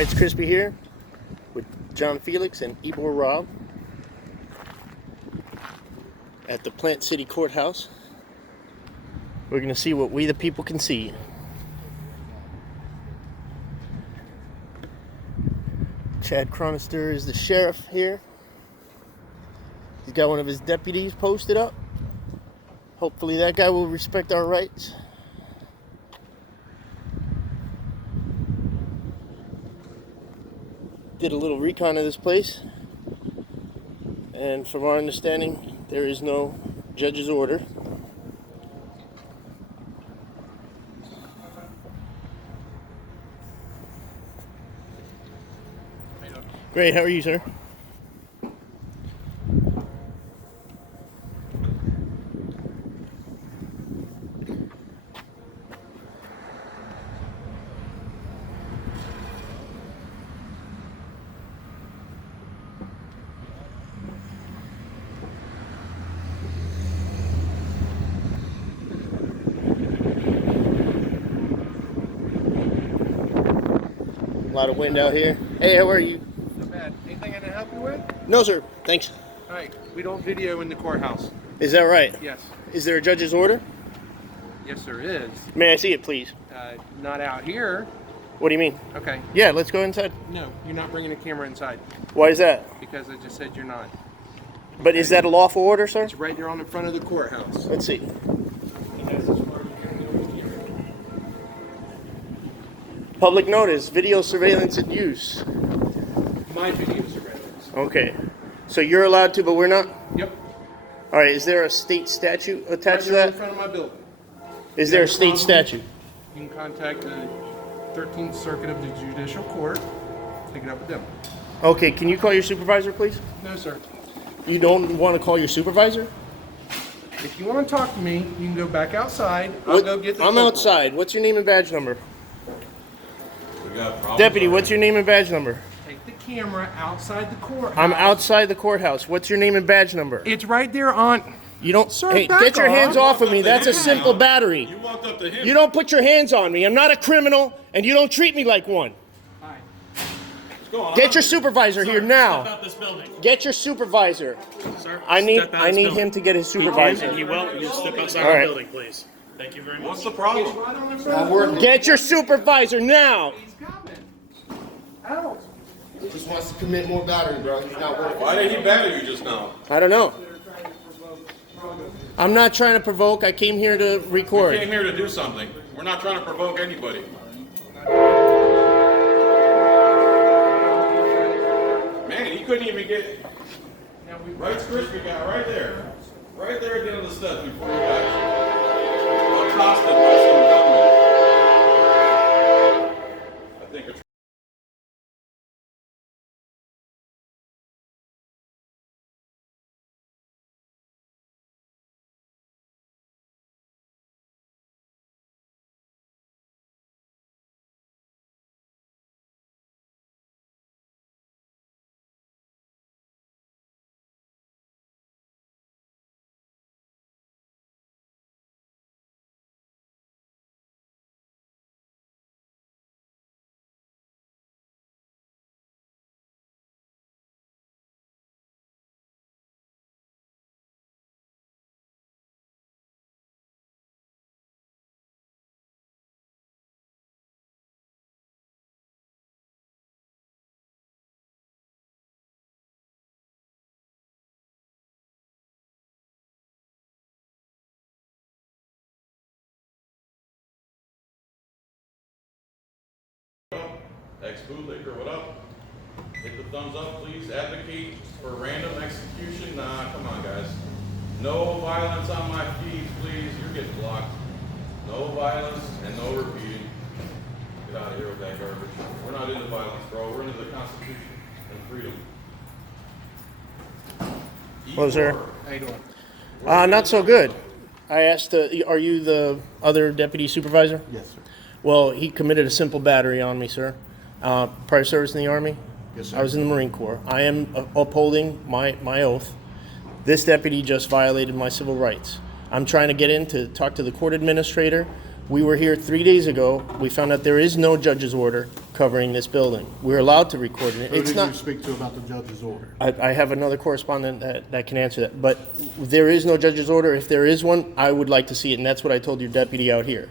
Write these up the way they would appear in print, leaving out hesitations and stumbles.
It's Crispy here with John Filax and Ebor Rob at the Plant City Courthouse. We're going to see what we the people can see. Chad Chronister is the sheriff here. He's got one of his deputies posted up. Hopefully that guy will respect our rights. Did a little recon of this place, and from our understanding, there is no judge's order. Great, how are you, sir? A lot of wind out here. Hey, how are you? Not bad. Anything I can help you with? No, sir. Thanks. All right. We don't video in the courthouse. Is that right? Yes. Is there a judge's order? Yes, there is. May I see it, please? Not out here. What do you mean? Okay. Yeah, let's go inside. No, you're not bringing a camera inside. Why is that? Because I just said you're not. But is that a lawful order, sir? It's right there on the front of the courthouse. Let's see. Public notice, video surveillance and use. My video surveillance. Okay. So you're allowed to, but we're not? Yep. All right, is there a state statute attached to Right there in that? front of my building. Is there a state statute? You can contact the 13th Circuit of the Judicial Court. Take it up with them. Okay, can you call your supervisor, please? No, sir. You don't want to call your supervisor? If you want to talk to me, you can go back outside. I'll go get the I'm phone call. outside. What's your name and badge number? We got problems. Deputy, what's your name and badge number? Take the camera outside the courthouse. I'm outside the courthouse. What's your name and badge number? It's right there on... You don't... Sir, hey, back get your hands off. off of me. That's a simple battery. You walked up to him. You don't put your hands on me. I'm not a criminal, and you don't treat me like one. What's going on? Get your supervisor here now. Step out this building. Get your supervisor. Sir, I need step out this building. him to get his He supervisor. will. You step outside All the right. building, please. Thank you very much. What's the problem? Get your supervisor now. He's coming. Out. He just wants to commit more battery, bro. He's not working. Why did he batter you just now? I don't know. I'm not trying to provoke. I came here to We record. came here to do something. We're not trying to provoke anybody. Man, he couldn't even get... Right, Crispy guy, right there. Right there at the end of the steps before you got accosted by some gunman. I think it's... Ex-bootlicker, what up? Hit the thumbs up, please. Advocate for random execution. Nah, come on, guys. No violence on my feed, please. You're getting blocked. No violence and no repeating. Get out of here with that garbage. We're not into violence, bro. We're into the Constitution and freedom. Hello, sir. How you doing? Not so good. I asked, are you the other deputy supervisor? Yes, sir. Well, he committed a simple battery on me, sir. Prior service in the Army? Yes, sir. I was in the Marine Corps. I am upholding my oath. This deputy just violated my civil rights. I'm trying to get in to talk to the court administrator. We were here 3 days ago. We found out there is no judge's order covering this building. We're allowed to record it. Who It's did not. you speak to about the judge's order? I have another correspondent that can answer that. But there is no judge's order. If there is one, I would like to see it, and that's what I told your deputy out here.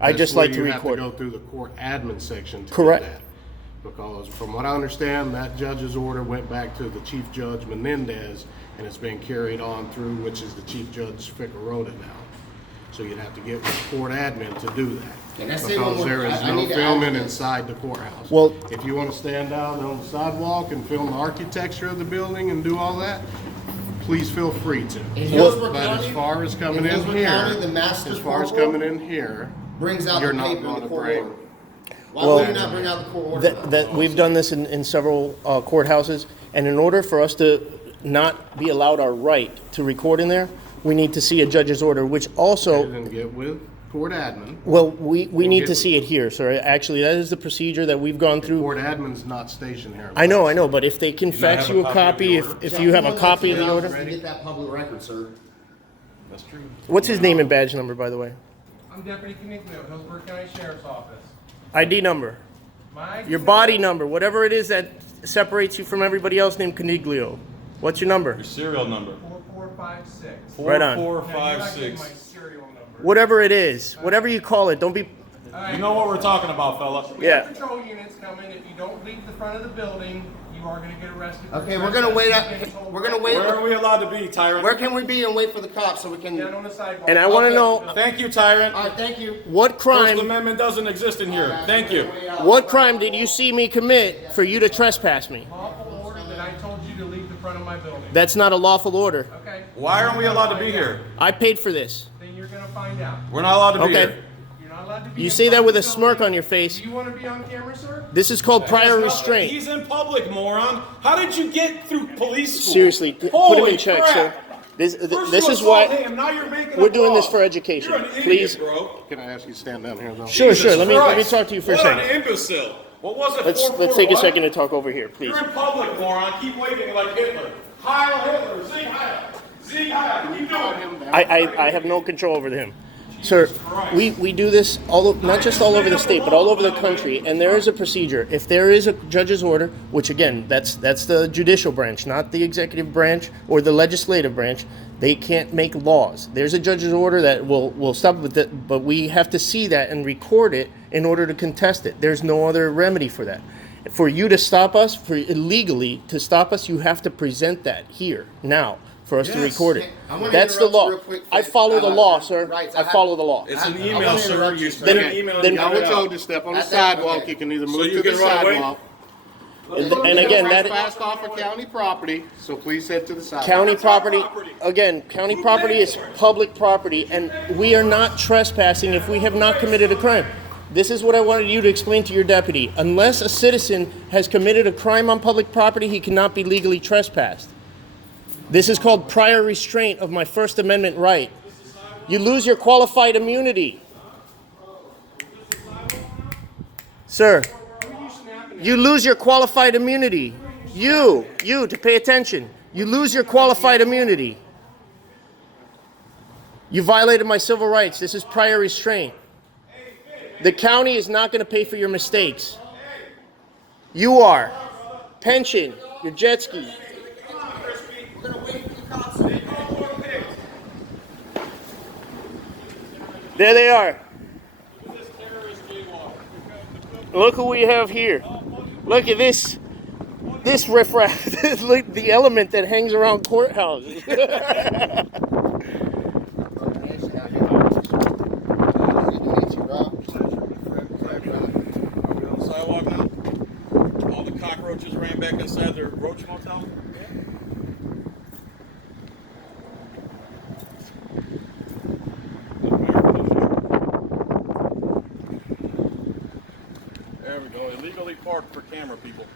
I That's just like to where record You it. have to go through the court admin section to Correct. do that. Because from what I understand, that judge's order went back to the Chief Judge Menendez, and it's been carried on through, which is the Chief Judge Ficarota now. So you'd have to get with court admin to do that. Can I say one Because more- there is I no need to add filming this. inside the courthouse. Well- if you want to stand down on the sidewalk and film the architecture of the building and do all that, please feel free to. In Hillsborough But as County- far as coming in in Hillsborough here, County, the master as far as court coming in here, brings out you're the not paper in going the to court bring. order. Why Well- would you not bring out the court order? That we've done this in several courthouses, and in order for us to not be allowed our right to record in there, we need to see a judge's order, which also, And then get with court admin. well, we need to get- see it here, sir. Actually, that is the procedure that we've gone through. Court admin's not stationed here. I know, but if they can not fax have you a a copy of copy, the if order? you have a copy of the order. To get that public record, sir. That's true. What's his name and badge number, by the way? I'm Deputy Caniglio, Hillsborough County Sheriff's Office. ID number. My Your body number, whatever it is that separates you from everybody else named Caniglio. What's your number? Your serial number. 4456. Right on. 4456. Serial number. Whatever it is, whatever you call it, don't be. You know what we're talking about, fella. We Yeah. have patrol units coming. If you don't leave the front of the building, you are going to get arrested. for Okay, we're gonna wait up, trespassing. we're gonna wait. Where are we allowed to be, Tyrant? Where can we be and wait for the cops so we Down can? on the sidewalk. And I want to Okay. know Thank you, Tyrant. All right, thank you. what First crime. Amendment doesn't exist in here. Thank you. What crime did you see me commit for you to trespass me? Lawful order that I told you to leave the front of my building. That's not a lawful order. Okay, Why aren't we allowed to be here? I paid for this. then you're going to find out. We're not allowed to be Okay. here. You're not allowed to be You in say front that of with the a smirk building. on your face. Do you want to be on camera, sir? This is called prior That's not- restraint. He's in public, moron. How did you get through police school? Seriously, put him Holy in check, crap. sir. This First this you is assault why him, now you're making we're up doing this laws. for education. You're an idiot, Please. bro. Can I ask you to stand down here though? Sure, Jesus let me Christ. talk to you for a What second. an imbecile. What was it? Let's 4-4 take a what? second to talk over here, please. You're in public, moron. Keep waving like Hitler. Heil Hitler. Sieg Heil. Sieg Heil. Keep doing it. I have no control over him. Sir, we do this not just all over the state, but all over the country, and there is a procedure. If there is a judge's order, which again, that's the judicial branch, not the executive branch or the legislative branch, they can't make laws. There's a judge's order that will stop with it, but we have to see that and record it in order to contest it. There's no other remedy for that. For you to stop us, for illegally to stop us, you have to present that here, now, for us to Yes. record it. I wanna That's the interrupt you law. real quick, I Fred. follow the law, sir. Rights. I follow the law. It's an I email, wanna sir. interrupt You you, send sir. an email. Then- you I get was it out. told to step on the That's that, sidewalk. okay. You can either So move you to the can run away? sidewalk. And again, Right that fast off of county property, so please head to the sidewalk. county That's our property, property. again, county property is public property, and we are not trespassing if we have not committed a crime. This is what I wanted you to explain to your deputy. Unless a citizen has committed a crime on public property, he cannot be legally trespassed. This is called prior restraint of my First Amendment right. You lose your qualified immunity. Sir, you lose your qualified immunity. You, to pay attention. You lose your qualified immunity. You violated my civil rights. This is prior restraint. The county is not going to pay for your mistakes. You are. Pension, your jet ski. We're gonna wait for the cops. There they are. Look who we have here. Look at this. This riffraff. Look, the element that hangs around courthouses. Are we on the sidewalk now? All the cockroaches ran back inside their roach motel? There we go. Illegally parked for camera people.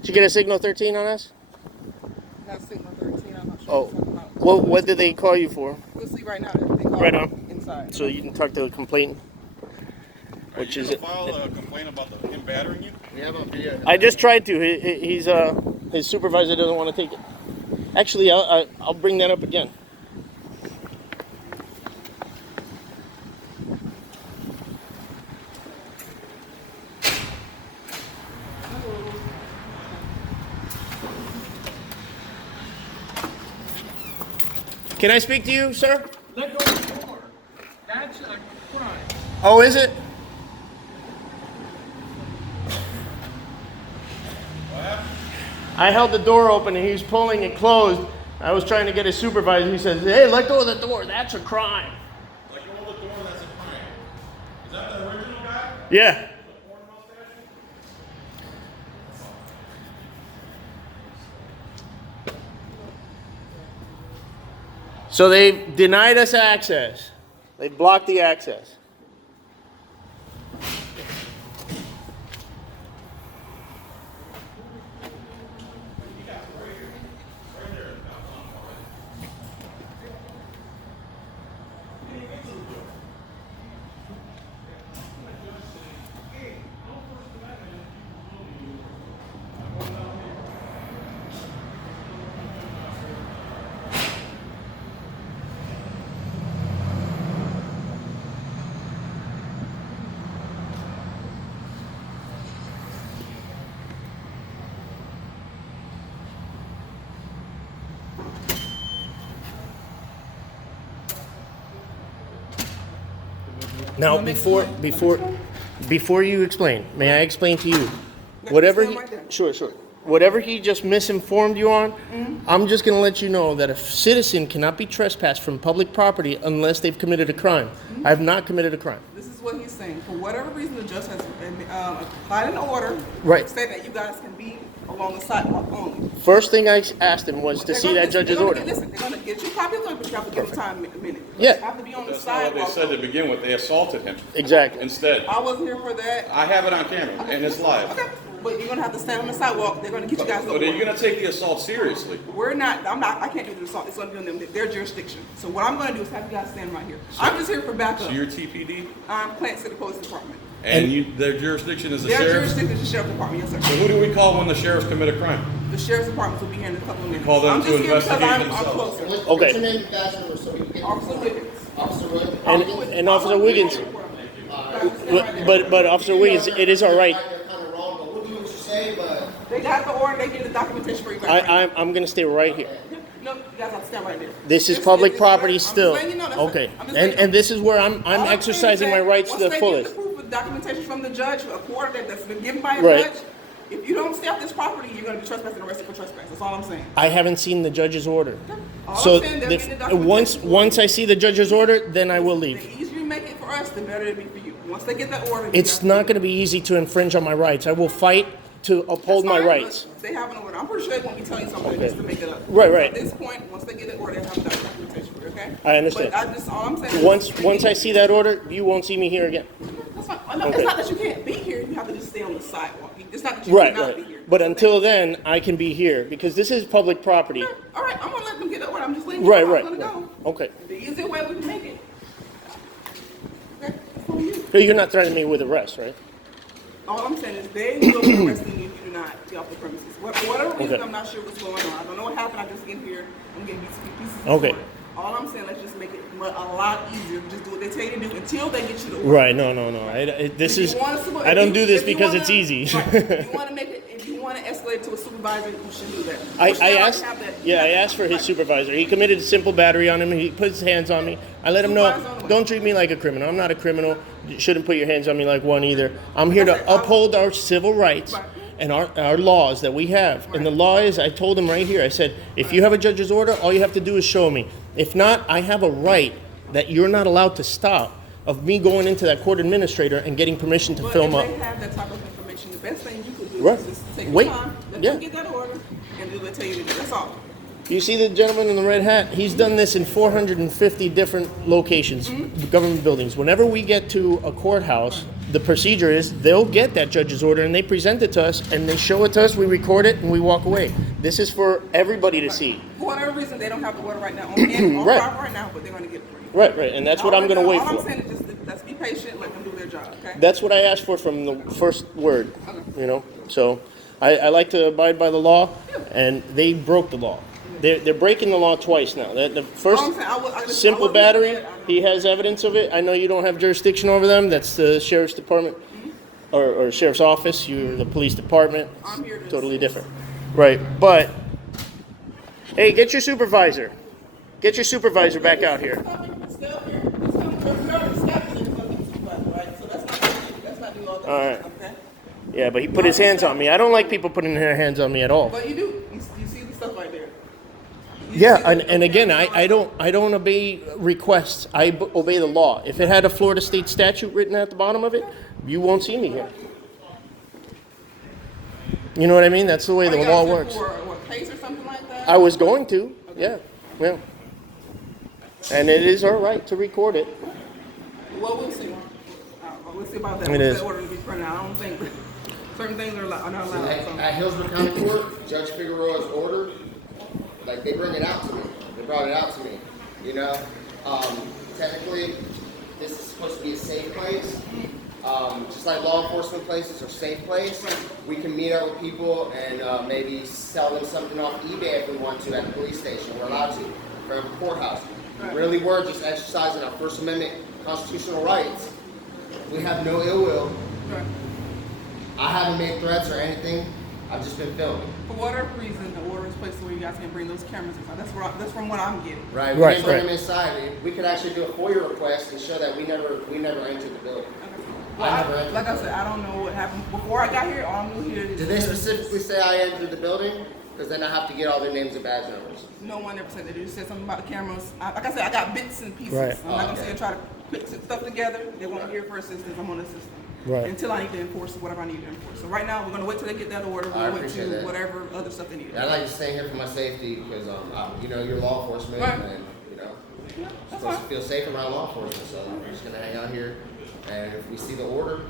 Did you get a signal 13 on us? Not signal 13. I'm not sure. Oh, what did they call you for? We'll see right now. They call Right me on. inside. So you can talk to the complainant. Are Which you is gonna it? file a complaint about him battering you? We have on video. I just tried to. His supervisor doesn't want to take it. Actually, I'll bring that up again. Can I speak to you, sir? Let go of the door. That's a crime. Oh, is it? I held the door open and he was pulling it closed. I was trying to get his supervisor. He says, "Hey, let go of the door. That's a crime." Like you hold the door, that's a crime. Is that the original guy? Yeah. So they denied us access. They blocked the access. Now, before you explain, may I explain to you? Whatever he, sure. Whatever he just misinformed you on, I'm just going to let you know that a citizen cannot be trespassed from public property unless they've committed a crime. I have not committed a crime. This is what he's saying. For whatever reason, the judge has applied an order Right. saying that you guys can be along the sidewalk only. First thing I asked him was to see that judge's order. Listen, they're going to get you a copy of the order, but you have to give them time a minute. Yeah. You have to be on the That's not what they sidewalk. said to begin with. They assaulted him. Exactly. Instead, I wasn't here for that. I have it on camera and it's live. Okay. But you're going to have to stand on the sidewalk. They're going to get you guys the But are you order. gonna take the assault seriously? I can't do the assault. It's going to be on their jurisdiction. So what I'm going to do is have you guys stand right here. I'm just here for backup. So you're TPD, I'm Plant City Police Department. and their jurisdiction is the Their sheriff's. jurisdiction is the Sheriff's Department, yes, So sir. who do we call when the sheriffs commit a crime? The Sheriff's Department will be here in a couple of minutes. call them I'm to just here because investigate I'm themselves. closer. Okay. What's your name, guys? So we can get Officer Wiggins. Officer Wiggins. And Officer Wiggins, but Officer Wiggins, it is all right. You're kind of wrong, but we'll do what you say, but They got the order, they get the documentation for you guys. I'm going to stay right here. No, you guys have to stand right there. This is It's- public it's- property I'm just still. letting you know, that's Okay. it. I'm just letting you know. And this is where I'm All saying exercising is my that rights to the Once they fullest. get the proof of documentation from the judge, a order that's been given by a Right. judge, if you don't stay off this property, you're going to be trespassing and arrested for trespass. That's all I'm saying. I haven't seen the judge's order. All So I'm saying, they'll get the once documentation. I see the judge's order, then I will leave. The easier you make it for us, the better it'll be for you. Once they get that order, you It's guys not can- going to be easy to infringe on my rights. I will fight to uphold That's my fine, rights. but They have an order. I'm pretty sure they won't be telling you something just to make it up. Right. At this point, once they get an order, they have that documentation for you, okay? I understand. But all I'm saying is. Once I see that order, you won't see me here again. That's fine. No, Okay. It's not that you can't be here. You have to just stay on the sidewalk. It's not that you Right. cannot be here. But until then, I can be here because this is public property. All right, I'm gonna let them get the order. I'm just letting you Right. know I'm gonna go. Okay. The easier way we can make it. Okay, that's on you. So you're not threatening me with arrest, right? All I'm saying is they will be arresting you if you do not get off the premises. For whatever reason, Okay. I'm not sure what's going on. I don't know what happened. I just get here. I'm getting pieces of Okay. order. All I'm saying, let's just make it a lot easier. Just do what they tell you to do until they get you the order. Right. No. This If is. you want to- I don't do this if you because wanna- it's easy. Right. If you want to make it, if you want to escalate to a supervisor, you should do that. I Which they already asked. have that. Yeah, I asked for his Right. supervisor. He committed a simple battery on him. He put his hands on me. I let him know, Supervisor on what? don't treat me like a criminal. I'm not a criminal. You shouldn't put your hands on me like one either. I'm here That's to it. uphold our civil rights Right. and our laws that we have. And the law is, I told him right here, I said, if you have a judge's order, all you have to do is show me. If not, I have a right that you're not allowed to stop of me going into that court administrator and getting permission to But film if up. they have that type of information, the best thing you could do Right. is just take Wait. your time, let Yeah. them get that order, and do what they tell you to do. That's all. You see the gentleman in the red hat? He's done this in 450 different locations, government buildings. Whenever we get to a courthouse, the procedure is they'll get that judge's order and they present it to us and they show it to us, we record it, and we walk away. This is for everybody to see. For whatever reason, they don't have the order right now on Right. file right now, but they're going to get it for you. Right, and that's what I'm going to wait All I'm for. saying is just let's be patient, let them do their job, okay? That's what I asked for from the first word, So I like to abide by the law, and they broke the law. They're breaking the law twice now. The first All I'm saying, I simple wasn't battery, there. he has evidence of it. I know you don't have jurisdiction over them. That's the sheriff's department or sheriff's office. You're the police department. I'm here to Totally different. Right, but hey, get your supervisor. Get your supervisor back out here. All right. Okay? Yeah, but he put his hands on me. I don't like people putting their hands on me at all. But you do. You see the stuff right there. You Yeah, see the- and again, I don't obey requests. I obey the law. If it had a Florida state statute written at the bottom of it, you won't see me here. You know what I mean? That's the way Are the you law asking works. For a case or something like that? I was going to, yeah. And it is our right to record it. Well, we'll see. We'll see about that. It Once is. that order to be printed out. I don't think certain things are not allowed. At Hillsborough County Court, Judge Figueroa's order, like, they bring it out to me. They brought it out to me, you know? Technically, this is supposed to be a safe place. Just like law enforcement places are safe place, we can meet up with people and maybe sell them something off eBay if we want to at the police station. We're allowed to, from a courthouse. Really, we're just exercising our First Amendment constitutional rights. We have no ill will. Right. I haven't made threats or anything. I've just been filming. For whatever reason, the order is placed where you guys can bring those cameras inside. That's from what I'm getting. Right. We Right, didn't bring right. them inside. We could actually do a FOIA request and show that we never entered the building. Well, I never entered. like I said, I don't know what happened before I got here. All I knew here is Did they specifically say I entered the building? Because then I have to get all their names and badge numbers. no one ever said that. They just said something about the cameras. Like I said, I got bits and pieces. Right. I'm not gonna Okay. sit and try to put stuff together. They won't hear for assistance. I'm on the system. Right. Until I need to enforce whatever I need to enforce. So right now, we're gonna wait till they get that order. I We'll wait appreciate to that. whatever other stuff they need. I like to stay here for my safety because, you're law enforcement Right. and, Yeah, that's supposed fine. to feel safe around law enforcement. So we're just going to hang out here. And if we see the order,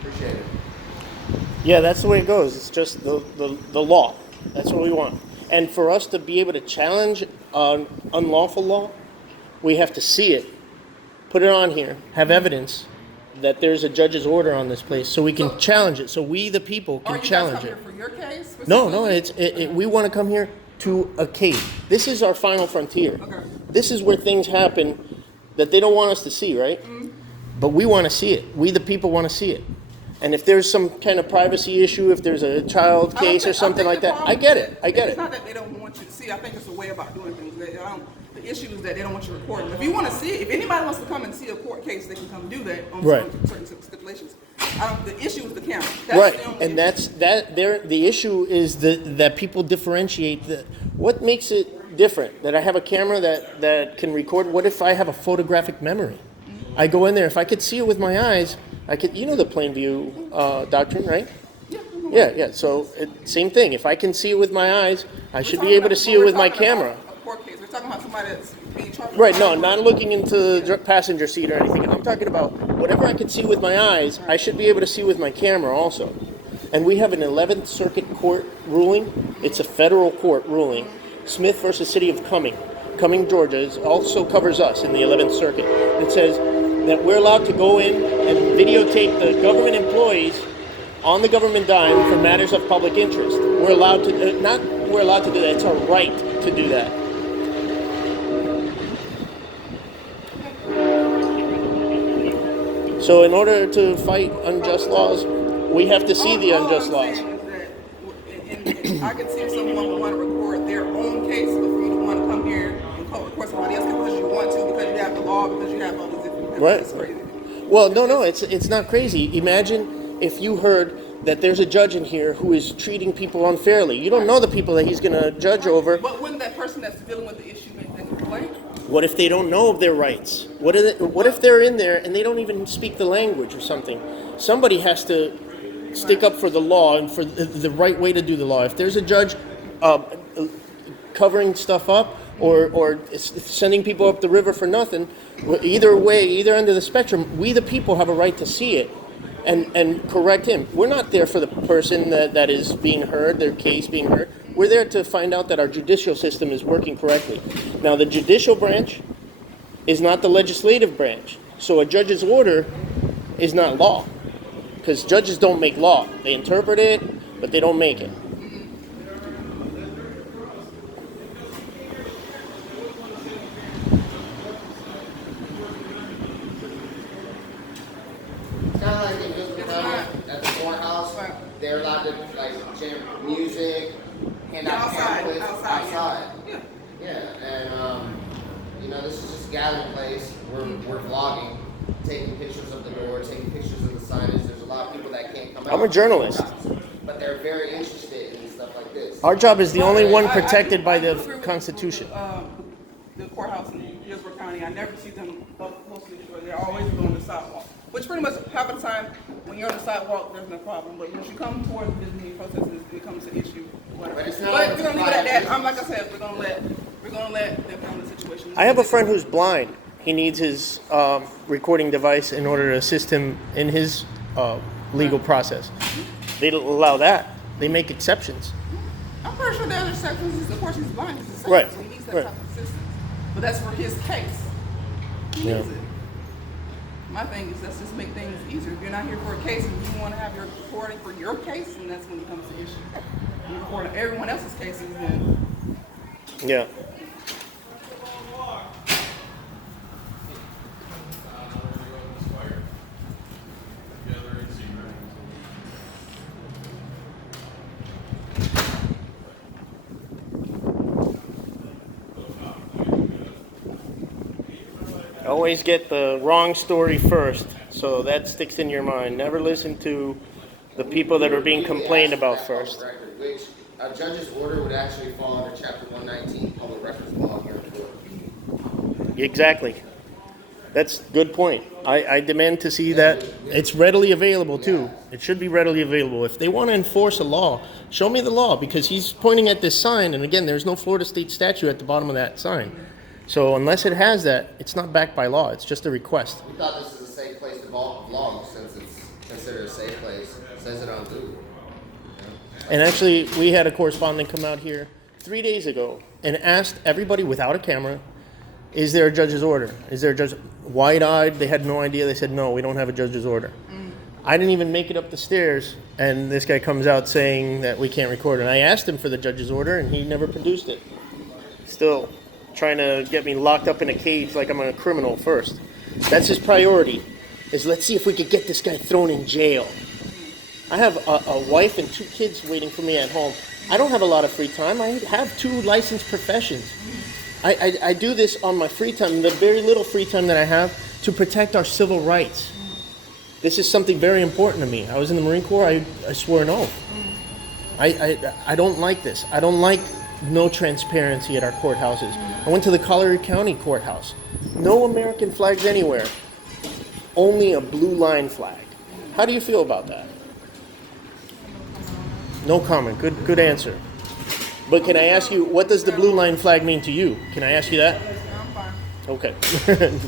appreciate it. Yeah, that's the way it goes. It's just the law. That's what we want. And for us to be able to challenge unlawful law, we have to see it, put it on here, have evidence that there's a judge's order on this place, so we can challenge it. So we, the people, Are can you guys challenge come it. here for your case? No, specifically? we want to come here to a case. This is our final frontier. Okay. This is where things happen that they don't want us to see, right? But we want to see it. We, the people, want to see it. And if there's some kind of privacy issue, if there's a child case or something like that, I get it. It's not that they don't want you to see. I think it's a way about doing things. The issue is that they don't want you recording. If you want to see it, if anybody wants to come and see a court case, they can come do that on Right. certain stipulations. The issue is the camera. That's Right, the only and issue. that's that. The issue is that people differentiate what makes it different. That I have a camera that can record. What if I have a photographic memory? I go in there. If I could see it with my eyes, I could. You know the plain view doctrine, right? Yeah. So same thing. If I can see it with my eyes, I should be able to see it with my camera. A court case. We're talking about somebody that's being charged. Right, no, not looking into the passenger seat or anything. I'm talking about whatever I can see with my eyes, I should be able to see with my camera also. And we have an 11th Circuit Court ruling. It's a federal court ruling. Smith versus City of Cumming. Cumming, Georgia, also covers us in the 11th Circuit. It says that we're allowed to go in and videotape the government employees on the government dime for matters of public interest. We're allowed to, we're allowed to do that. It's our right to do that. So in order to fight unjust laws, we have to see the unjust laws. I could see if someone would want to record their own case, but for you to want to come here and record somebody else because you want to, because you have the law, because you have all these different things. Right. It's crazy. Well, no, it's not crazy. Imagine if you heard that there's a judge in here who is treating people unfairly. You don't know the people that he's going to judge over. But wouldn't that person that's dealing with the issue make that complaint? What if they don't know of their rights? What if they're in there and they don't even speak the language or something? Somebody has to stick up for the law and for the right way to do the law. If there's a judge covering stuff up or sending people up the river for nothing. Either way, either end of the spectrum, we the people have a right to see it and correct him. We're not there for the person that is being heard, their case being heard. We're there to find out that our judicial system is working correctly. Now, the judicial branch is not the legislative branch. So a judge's order is not law. Because judges don't make law. They interpret it, but they don't make it. It's kind of like in Elizabeth County at the courthouse. They're allowed to like jam music, hand out pamphlets outside. Yeah, and you know, this is just a gathering place. We're vlogging, taking pictures of the door, taking pictures of the signage. There's a lot of people that can't come out. I'm a journalist. But they're very interested in stuff like this. Our job is the only one protected by the Constitution. The courthouse in Hillsborough County, I never see them mostly destroy. They're always on the sidewalk. Which pretty much half of the time, when you're on the sidewalk, there's no problem. But once you come towards the Disney protesters, it becomes an issue. Whatever. But it's not But we're gonna leave it at that. Like I said, we're gonna let them handle the situation. I have a friend who's blind. He needs his recording device in order to assist him in his legal process. They don't allow that. They make exceptions. I'm pretty sure there's exceptions. Of course, he's blind. He's disabled, Right. so he needs that Right. type of assistance. But that's for his case. He Yeah. needs it. My thing is, let's just make things easier. If you're not here for a case and you want to have your recording for your case, and that's when it comes to issue. If you're recording everyone else's cases, then Yeah. Always get the wrong story first, so that sticks in your mind. Never listen to the people that are being complained about first. Which a judge's order would actually fall under Chapter 119 Public Records Law here in Florida. Exactly. That's a good point. I demand to see that it's readily available too. It should be readily available. If they want to enforce a law, show me the law, because he's pointing at this sign, and again, there's no Florida state statute at the bottom of that sign. So unless it has that, it's not backed by law. It's just a request. We thought this is a safe place to vlog since it's considered a safe place. It says it on Google. And actually, we had a correspondent come out here 3 days ago and asked everybody without a camera, is there a judge's order? Is there a judge? Wide-eyed, they had no idea. They said, no, we don't have a judge's order. I didn't even make it up the stairs, and this guy comes out saying that we can't record. And I asked him for the judge's order, and he never produced it. Still trying to get me locked up in a cage like I'm a criminal first. That's his priority, is let's see if we could get this guy thrown in jail. I have a wife and 2 kids waiting for me at home. I don't have a lot of free time. I have 2 licensed professions. I do this on my free time, the very little free time that I have, to protect our civil rights. This is something very important to me. I was in the Marine Corps. I swore an oath. I don't like this. I don't like no transparency at our courthouses. I went to the Collier County courthouse. No American flags anywhere. Only a blue line flag. How do you feel about that? No comment. Good answer. But can I ask you, what does the blue line flag mean to you? Can I ask you that? I'm fine. Okay. I'm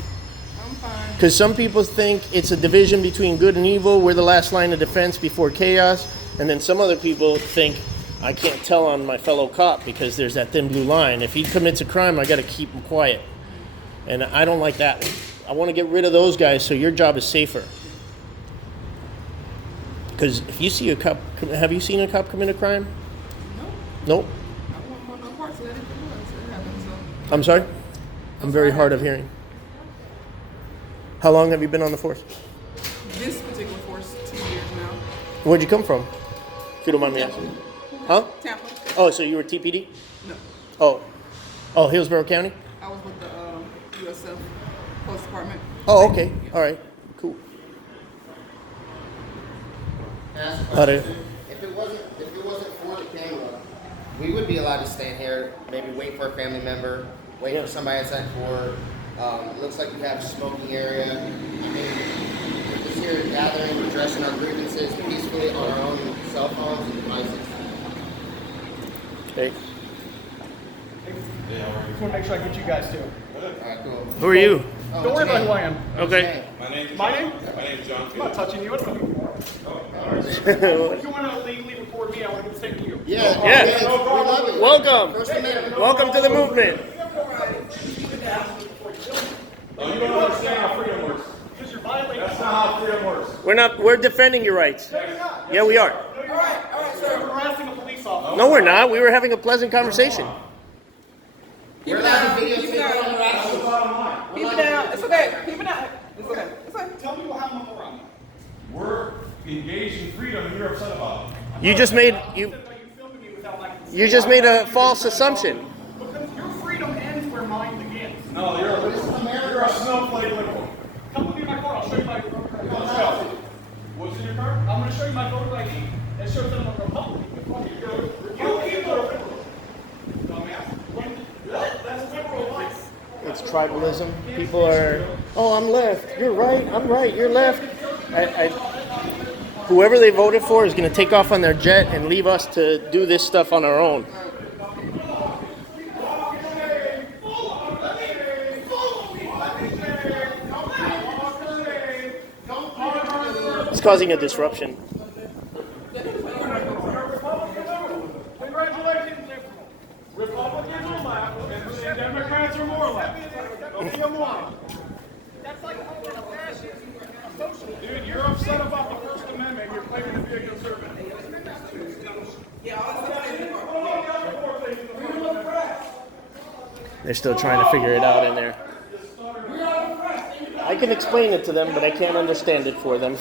fine. Because some people think it's a division between good and evil. We're the last line of defense before chaos. And then some other people think, I can't tell on my fellow cop because there's that thin blue line. If he commits a crime, I got to keep him quiet. And I don't like that one. I want to get rid of those guys so your job is safer. Because if you see a cop, have you seen a cop commit a crime? No. Nope. I want no parts of that if it was. It happened, so. I'm sorry? I'm very hard of hearing. How long have you been on the force? This particular force, 2 years now. Where'd you come from? If you don't mind me asking. Huh? Tampa? Oh, so you were TPD? No. Oh, Hillsborough County? I was with the USF Post Department. Oh, okay. All right. Cool. How do If it wasn't for the camera, we would be allowed to stand here, maybe wait for a family member, wait for somebody outside court. It looks like we have a smoking area. I mean, we're just here gathering, addressing our grievances peacefully on our own cell phones and devices. Okay. Yeah, Just want to make sure I get you guys too. Alright, cool. Who are you? Don't worry about who I am. Okay. My name's My name? John I'm not Felix. touching you. I don't know who you are. If you want to illegally record me, I want to do the same to you. Yeah, Yes. we love it. Welcome. First Amendment. Welcome to the movement. Oh, you don't understand how freedom works. Because you're violating. That's not how freedom works. We're defending your rights. Yeah, we are. All right, sir. You're harassing a police officer. No, we're not. We were having a pleasant conversation. We're allowed to videotape it on the radio. Keep it down. It's okay. Keep it down. It's okay. It's okay. Tell me how I'm a moron. We're engaged in freedom and you're upset about it. You just made Are you filming me without my consent? you just made a false assumption. Because your freedom ends where mine begins. No, you're a snowflake liberal. Come with me in my car. I'll show you my. What's in your car? I'm going to show you my voter ID that shows that I'm a Republican. You people are liberal. Dumbass. That's liberal life. It's tribalism. People are, oh, I'm left. You're right. I'm right. You're left. Whoever they voted for is going to take off on their jet and leave us to do this stuff on our own. It's causing a disruption. Congratulations, Republicans are left and Democrats are more left. Don't be a moron. That's like dude, you're upset about the First Amendment. You're claiming to be a conservative. They're still trying to figure it out in there. I can explain it to them, but I can't understand it for them.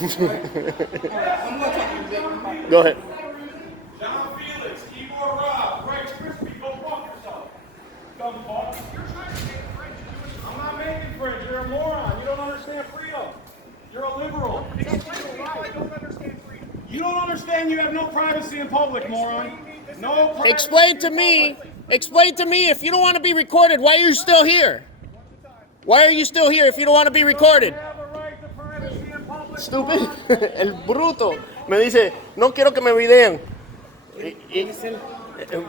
Go ahead. John Felix, Igor Rob, Rice Krispie, go fuck yourself. Dumb fuck. You're trying to make friends. I'm not making friends. You're a moron. You don't understand freedom. You're a liberal. I don't understand freedom. You don't understand you have no privacy in public, moron. No privacy. Explain to me if you don't want to be recorded, why are you still here? Why are you still here if you don't want to be recorded? You have a right to privacy in public. Stupid. El bruto. Me dice, no quiero que me videan.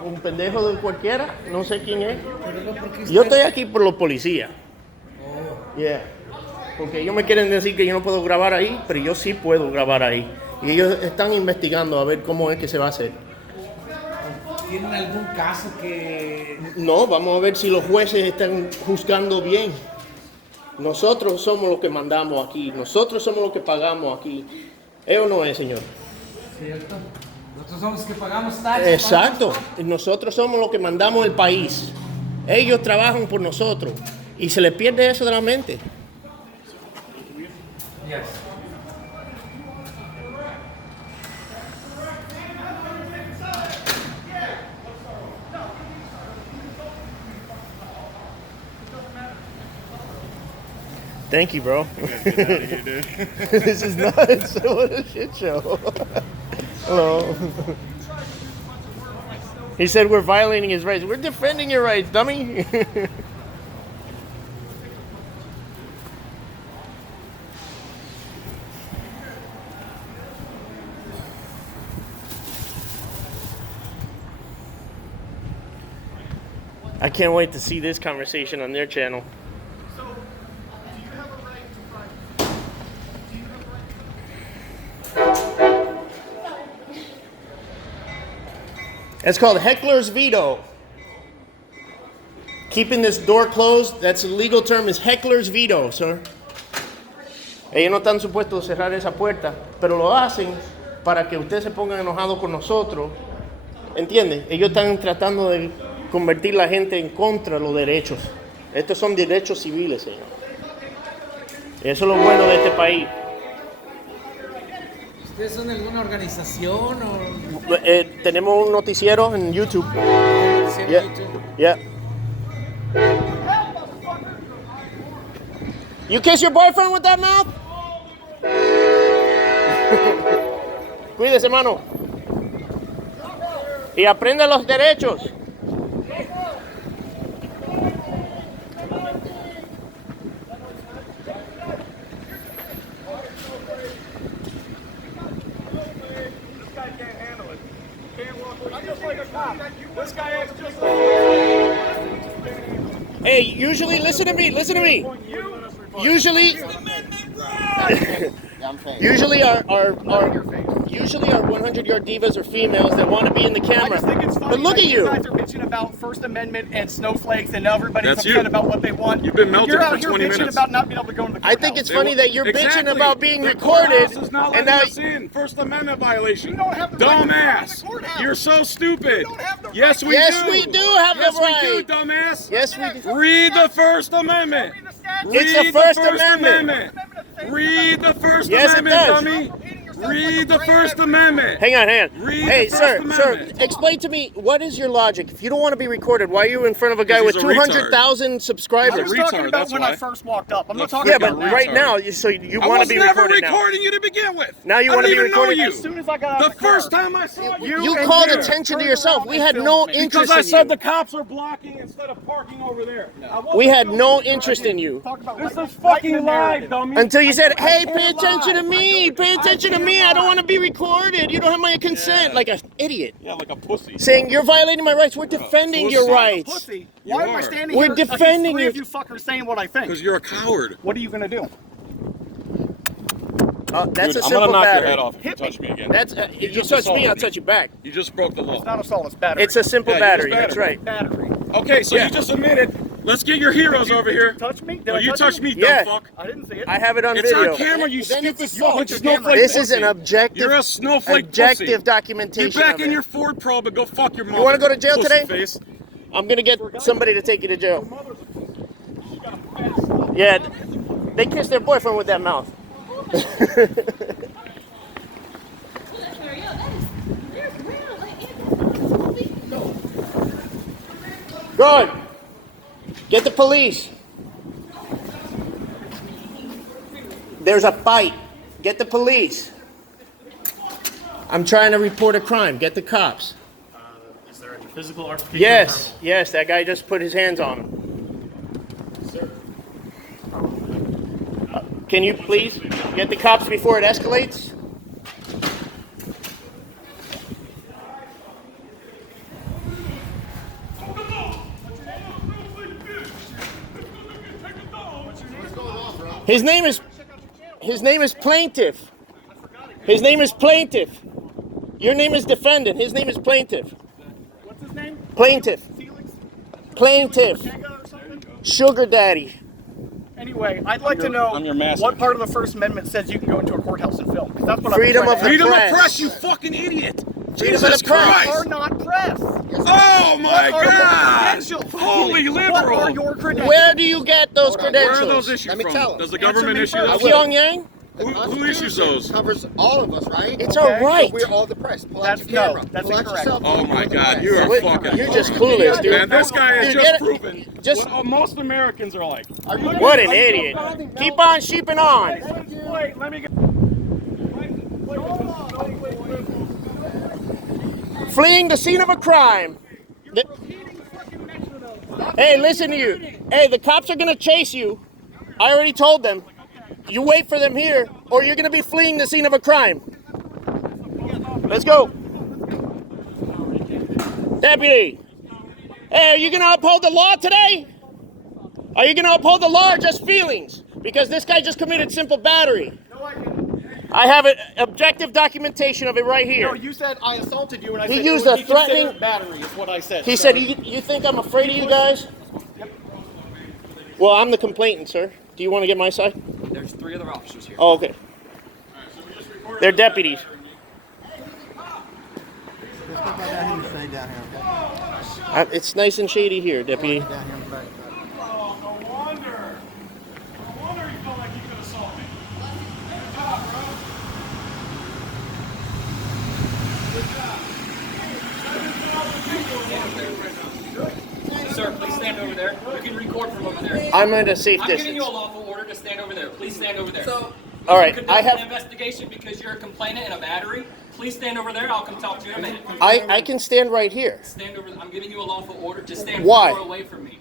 Un pendejo de cualquiera, no sé quién es. Yo estoy aquí por los policías. Yeah. Porque ellos me quieren decir que yo no puedo grabar ahí, pero yo sí puedo grabar ahí. Y ellos están investigando a ver cómo es que se va a hacer. ¿Tienen algún caso que...? No, vamos a ver si los jueces están juzgando bien. Nosotros somos los que mandamos aquí. Nosotros somos los que pagamos aquí. ¿Es o no es, señor? ¿Cierto? Nosotros somos los que pagamos taxes. Exacto. Nosotros somos los que mandamos el país. Ellos trabajan por nosotros. Y se les pierde eso de la mente. Yes. Thank you, bro. This is nuts. What a shit show. Hello. He said we're violating his rights. We're defending your rights, dummy. I can't wait to see this conversation on their channel. It's called heckler's veto. Keeping this door closed, that's the legal term, is heckler's veto, sir. Ellos no están supuestos a cerrar esa puerta, pero lo hacen para que ustedes se pongan enojados con nosotros. ¿Entienden? Ellos están tratando de convertir la gente en contra de los derechos. Estos son derechos civiles, señor. Eso es lo bueno de este país. ¿Ustedes son de alguna organización o...? Tenemos un noticiero en YouTube. ¿En Yeah. YouTube? Yeah. You kiss your boyfriend with that mouth? Cuídese, mano. Y aprende los derechos. I'm just like a cop. This guy acts just like Hey, usually, listen to me. Usually, usually our 100-yard divas are females that want to be in the I camera. just think it's funny But look that at you. guys are bitching about First Amendment and snowflakes, and everybody's That's upset you. about what they want. You've been melted You're out for here 20 bitching minutes. about not being able to go into the I think it's funny that you're bitching Exactly. about being The recorded, courthouse is not and letting now us in. First Amendment violation. You don't have the right to go in the Dumbass. courthouse. You're so stupid. You don't have the right. Yes, we Yes, do. we do have the Yes, right. we do, dumbass. yes, we do. Read the First Amendment. Read the statute. It's the Read First Amendment. Read the First Yes, it Amendment, does. dummy. Read the First Amendment. Hang on. Read Hey, the First sir, Amendment. explain to me, what is your logic? If you don't want to be recorded, why are you in front of a guy with Because he's a 200,000 I subscribers? was retard, talking about that's when why. I first walked up. I'm not That's talking Yeah, about but now. right now, so you I want to was be never recorded now. recording you to begin with. Now you I wanna don't be even know recorded? you. As soon as I got out The of the car, first time I saw you. You and called you attention to turned yourself. around We and had filmed no me. interest Because I in said you. the cops are blocking instead of parking over there. We had no interest in you. Talk about This right- is right in the fucking live, narrative. dummy. Until you said, hey, can't pay attention to lie. me. Pay attention to me. I don't want to be recorded. You don't have my consent. Like an idiot. Yeah, like a pussy. Saying you're violating my rights. We're defending your pussy. rights. Pussy. Why am I are. standing We're here against defending three of you. you fuckers saying what I think? Because you're a coward. What are you gonna do? That's Dude, a I'm simple gonna knock battery. your head off if you Hit me. touch me again. That's you just touch me, assaulted I'll me. touch you back. You just broke the law. It's not assault, it's battery. It's a simple Yeah, battery. just That's battery. right. battery. Okay, so Yeah. you just admitted. Let's get your heroes over here. Touch me? Did No, I you touch touched me, Yeah. dumb fuck. I didn't see it. I have it on It's video. on camera, you Then stupid it's- fucking snowflake. This is an pussy. objective. You're a snowflake objective pussy. documentation. Get back of in it. your Ford Probe and go fuck your mother. wanna go to jail pussy today? Face. I'm gonna get somebody to take you to jail. Yeah, they kissed their boyfriend with that mouth. Good. Get the police. There's a fight. Get the police. I'm trying to report a crime. Get the cops. Is there any physical altercation? Yes, that guy just put his hands on him. Can you please get the cops before it escalates? His name is Plaintiff. His name is Plaintiff. Your name is Defendant. His name is Plaintiff. What's his name? Plaintiff. Felix? Plaintiff. Jenga or something? Sugar Daddy. Anyway, I'd like to know I'm your master. what part of the First Amendment says you can go into a courthouse and film. 'Cause that's what Freedom I'm of the Freedom press. of press, you fucking idiot. Freedom of Jesus the press. Christ. are not press. Oh my What are your God. credentials? Holy What are liberal. your credentials? Where do you get those Where are credentials? those issued Let me from? tell him. Does the government Answer issue me those? first. Pyongyang? Who issues those? Covers all of us, right? It's Okay. our right. We're all the press. Pull That's- out your camera. no, that's Pull out incorrect. your cell phone. Oh my You're the God, press. you're a Wait, fucking. you're just clueless, dude. Man, this guy has Dude, just get it- proven just- what most Americans are like. What an idiot. Keep on sheeping on. Wait, let me get. Fleeing the scene of a crime. Hey, listen to you. Hey, the cops are going to chase you. I already told them. You wait for them here, or you're going to be fleeing the scene of a crime. Let's go. Deputy. Hey, are you going to uphold the law today? Are you going to uphold the law or just feelings? Because this guy just committed simple battery. No, I didn't. I have an objective documentation of it right here. No, you said I assaulted you, and I He said used it would a be considered threatening- battery. Is what I said. He sir. said, you think I'm afraid of you guys? Well, I'm the complainant, sir. Do you want to get my side? There's 3 other officers here. Oh, okay. They're deputies. It's nice and shady here, deputy. Oh, no wonder. No wonder you felt like you could assault me. Good job, bro. Good job. Sir, please stand over there. You can record from over there. I'm at a safe I'm giving you a distance. lawful order to stand over there. Please stand over there. So, All right, conduct I an have. investigation because you're a complainant and a battery. Please stand over there. I'll come talk to you in a minute. I can stand right here. Stand over. I'm giving you a lawful order to stand Why? far away from me.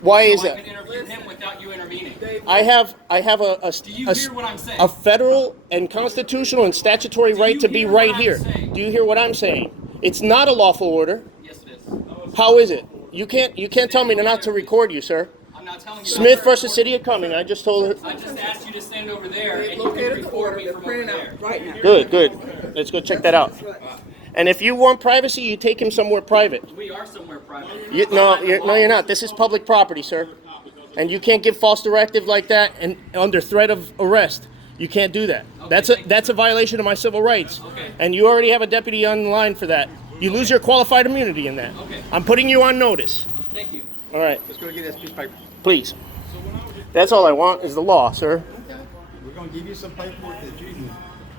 Why is So I that? can interview him without you intervening. I have Do you hear what I'm saying? a federal and constitutional and statutory Do right you to be hear right what I'm here. saying? Do you hear what I'm saying? It's not a lawful order. Yes, it is. How is it? You can't tell me not to record you, sir. I'm not telling you. Smith versus City of Cumming. I just told her. I just asked you to stand over there They and you can located the record order, me they're from over printing there. out right now. Good. Let's go check that out. And if you want privacy, you take him somewhere private. We are somewhere private. No, you're not. This is public property, sir. And you can't give false directive like that and under threat of arrest. You can't do that. That's a violation of my civil rights. Okay. And you already have a deputy on the line for that. You lose your qualified immunity in that. Okay. I'm putting you on notice. Thank you. All right. Let's go get this piece of paper. Please. That's all I want is the law, sir. Okay. We're gonna give you some paperwork that you're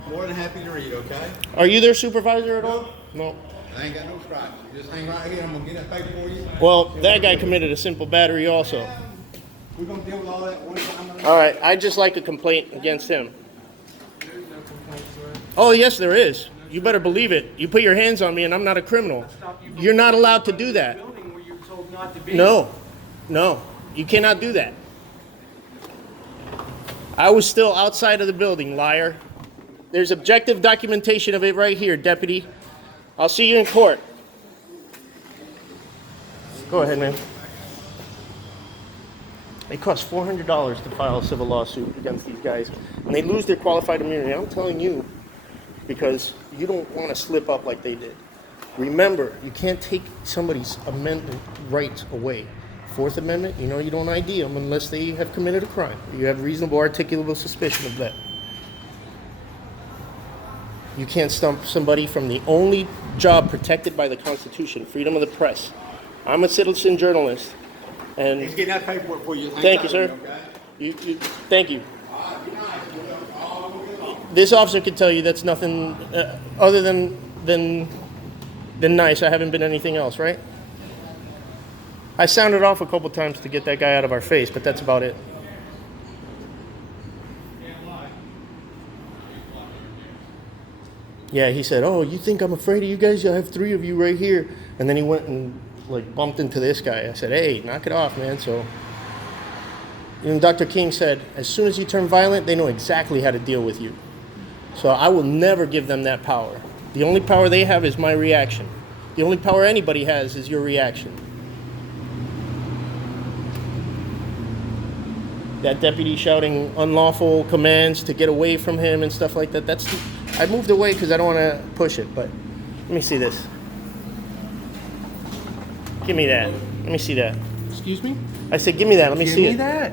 more than happy to read, okay? Are you their supervisor at all? No. I ain't got no stripes. You just hang right here, I'm gonna get that paper for you. Well, that guy committed a simple battery also. We're gonna deal with all that one time. All right, I'd just like a complaint against him. Oh, yes, there is. You better believe it. You put your hands on me and I'm not a criminal. You're not allowed to do that. No, you cannot do that. I was still outside of the building, liar. There's objective documentation of it right here, deputy. I'll see you in court. Go ahead, man. It costs $400 to file a civil lawsuit against these guys, and they lose their qualified immunity. I'm telling you, because you don't want to slip up like they did. Remember, you can't take somebody's amendment rights away. Fourth Amendment, you don't ID them unless they have committed a crime. You have reasonable articulable suspicion of that. You can't stump somebody from the only job protected by the Constitution, freedom of the press. I'm a citizen journalist, and He's getting that paperwork for you. thank you, sir. Thank you. This officer could tell you that's nothing other than nice. I haven't been anything else, right? I sounded off a couple times to get that guy out of our face, but that's about it. Yeah, he said, "Oh, you think I'm afraid of you guys? I have 3 of you right here." And then he went and bumped into this guy. I said, "Hey, knock it off, man." So, Dr. King said, as soon as you turn violent, they know exactly how to deal with you. So I will never give them that power. The only power they have is my reaction. The only power anybody has is your reaction. That deputy shouting unlawful commands to get away from him and stuff like that, I moved away because I don't want to push it, but let me see this. Give me that. Let me see that. Excuse me? I said, give me that. Let me see it. Give me that.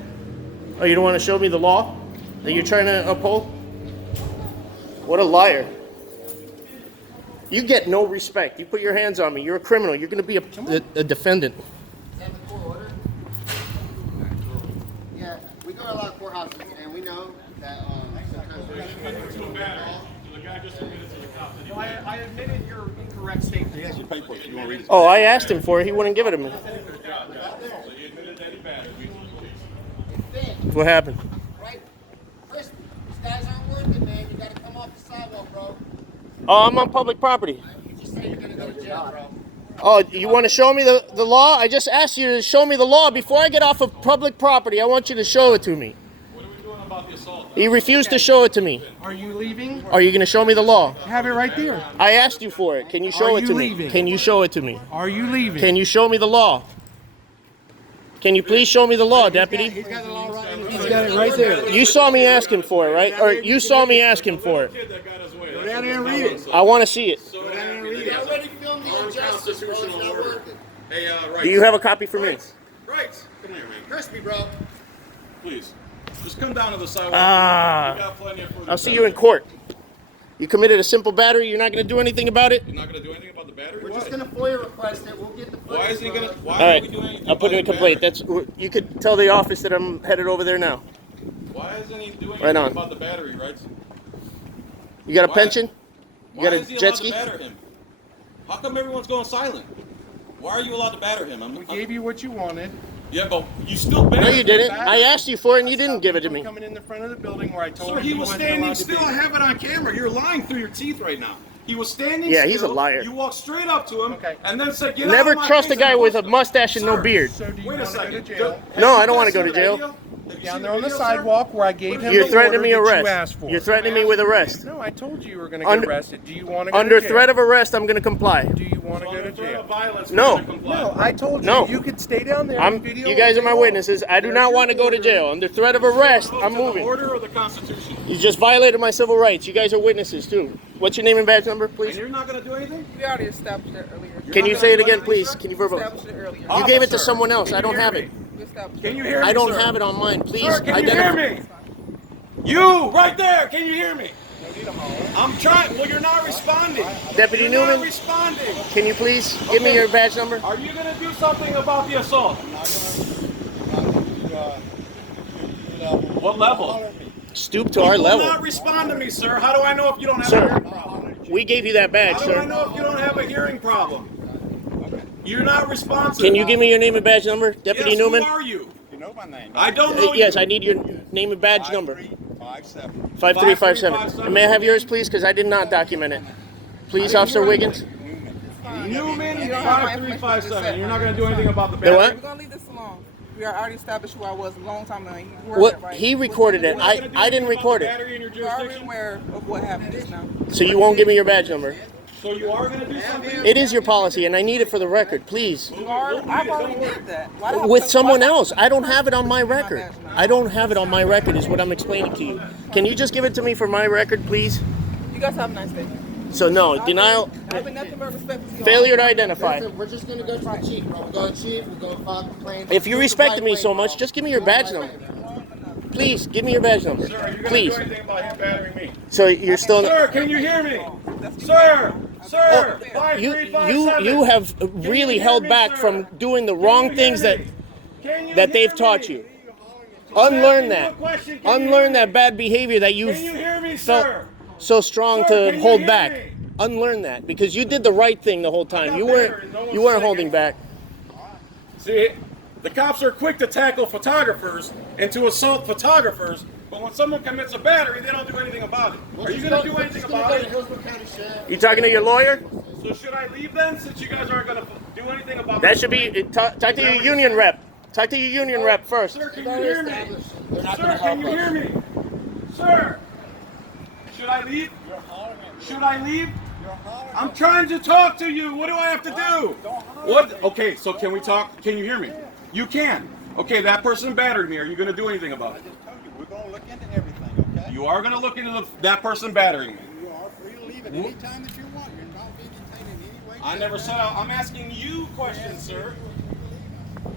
Oh, you don't want to show me the law that you're trying to uphold? What a liar. You get no respect. You put your hands on me. You're a criminal. You're going to be a defendant. Is that the court order? Yeah, we go to a lot of courthouses, and we know that sometimes The guy just admitted to the cop. I admitted your incorrect statement. He has your paperwork. You wanna read it? Oh, I asked him for it. He wouldn't give it to me. So you admitted that he battered me to the police. What happened? right? Chris, these guys aren't worth it, man. You gotta come off the sidewalk, bro. Oh, I'm on public property. You just said you're gonna go to jail, bro. Oh, you want to show me the law? I just asked you to show me the law before I get off of public property. I want you to show it to me. What are we doing about the assault? He refused to show it to me. Are you leaving? Are you going to show me the law? Have it right there. I asked you for it. Can you show Are it you to me? leaving? Can you show it to me? Are you leaving? Can you show me the law? Can you please show me the law, deputy? He's got the law right here. He's got it right there. You saw me ask him for it, right? Or you saw me ask him for it. Kid that got his way. Go down there and read it. I want to see it. Go down there and read You it. already filmed the injustice, bro. It's not worth it. Hey, Rights. Do you have a copy for me? Rights. Come here, man. Crispy, bro. Please. Just come down to the sidewalk. Ah. We got plenty of further I'll see you in court. You committed a simple battery. You're not going to do anything about it? You're not going to do anything about the battery? We're Why? just gonna FOIA request it. We'll get the footage. Why isn't he going to? Why All are right. we doing anything I'll put in a about the complaint. battery? You could tell the office that I'm headed over there now. Why isn't he doing Right anything on. about the battery, Rights? You got a Why? pension? You got Why a is he jet allowed ski? to batter him? How come everyone's going silent? Why are you allowed to batter him? We gave you what you wanted. Yeah, but you still battered No, him. you didn't. I asked you for it and you didn't give it to me. Coming in the front of the building where I told Sir, him he he was wasn't standing allowed to still. be. I have it on camera. You're lying through your teeth right now. He was standing Yeah, still. he's a liar. You walked straight up to him Okay. and then said, "Get out Never of my trust a face," guy and with a pushed him. mustache and no Sir, beard. So do you Wait a want to go to second. jail? Have No, you I don't wanna guys go seen to the jail. video? Down there on the sidewalk where I gave him You're the threatening order me that arrest. you asked for. You're threatening me with arrest. No, I told you were going to get arrested. Do you want to go Under to jail? threat of arrest, I'm going to comply. Do you want to go to jail? No. No, I told you No. you could stay down there and video. You guys are my all day long. witnesses. I do not want to go to jail. Under threat of arrest, I'm moving. Order or the Constitution? You just violated my civil rights. You guys are witnesses too. What's your name and badge number, please? And you're not going to do anything? We already established that earlier. Can you say it again, please? Can you verbal? Established it earlier. You gave it to someone else. I don't have it. We established Can it. you hear me, I don't sir? have it on mine. Please Sir, can you hear me? You, right there, can you hear me? I'm trying. Well, you're not responding. Deputy You're Newman, not responding. can you please give me your badge number? Are you going to do something about the assault? What level? Stoop to our You level. will not respond to me, sir. How do I know if you don't have a Sir, hearing problem? we gave you that badge, How do I sir. know if you don't have a hearing problem? You're not responsive. Can you give me your name and badge number, Deputy Yes, Newman? Who are you? You know my name. I don't know Yes, you. I need your name and badge number. 5357. 5357. And may I have yours, please? Because I did not document it. Please, Officer Wiggins. Newman You don't have my 5357. You're not going to do anything about the The battery? what? We're going to leave this alone. We already established who I was a long time ago. You heard What? that, right? He recorded it. I didn't record it. Battery in your You're already jurisdiction? aware of what happened just now. So you won't give me your badge number. So you are going to do something? It is your policy, and I need it for the record, please. I've already did that. Why do I have With to- someone why- else. I don't have it on my record. I don't have it on my record is what I'm explaining to you. Can you just give it to me for my record, please? You guys have a nice day. So no, denial, I've been nothing but respect to you. failure to identify. Listen, we're just gonna go to the chief, bro. We're going to chief. We're going to file a complaint. If you respected me so much, just give me your badge number. Please, give me your badge number. Sir, are you going to Please. do anything about him battering me? So you're still... Sir, can you hear me? Sir! Sir! You 5357. have really hear held me, back sir? from doing the Can wrong you hear things that me? Can you that they've hear taught me? you. Unlearn asking that. you a question. Can you Unlearn hear that me? bad behavior that Can you you've hear me, felt sir? so strong Sir, to can you hold hear back. me? Unlearn that because you did the right thing the whole time. not You bitter, no weren't one's you weren't saying holding it. back. See, the cops are quick to tackle photographers and to assault photographers, but when someone commits a battery, they don't do anything about it. Are you going to do anything about it? You talking to your lawyer? So should I leave then, since you guys aren't going to do anything about That it? should be talk to your union rep. Talk to your union rep first. Sir, can you hear me? Sir, can you hear me? Sir, should I leave? Should I leave? I'm trying to talk to you. What do I have to do? What? Okay, so can we talk? Can you hear me? You can. Okay, that person battered me. Are you going to do anything about it? We're going to look into everything, okay? You are going to look into that person battering me. You are free to leave at any time that you want. You're not being detained in any way. I never said I'm asking you questions, sir.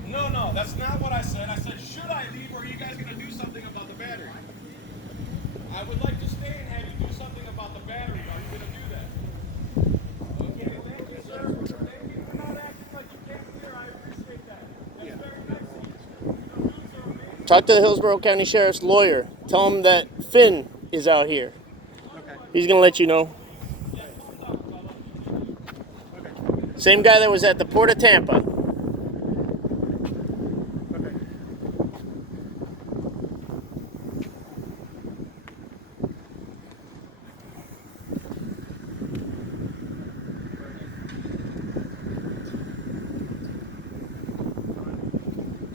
No, that's not what I said. I said, should I leave or are you guys going to do something about the battery? I would like to stay and have you do something about the battery. Are you going to do that? Okay, thank you, sir. Thank you for not acting like you can't hear. I appreciate that. That's very nice of you. Talk to the Hillsborough County Sheriff's lawyer. Tell him that Finn is out here. Okay. He's gonna let you know. Same guy that was at the Port of Tampa. Okay.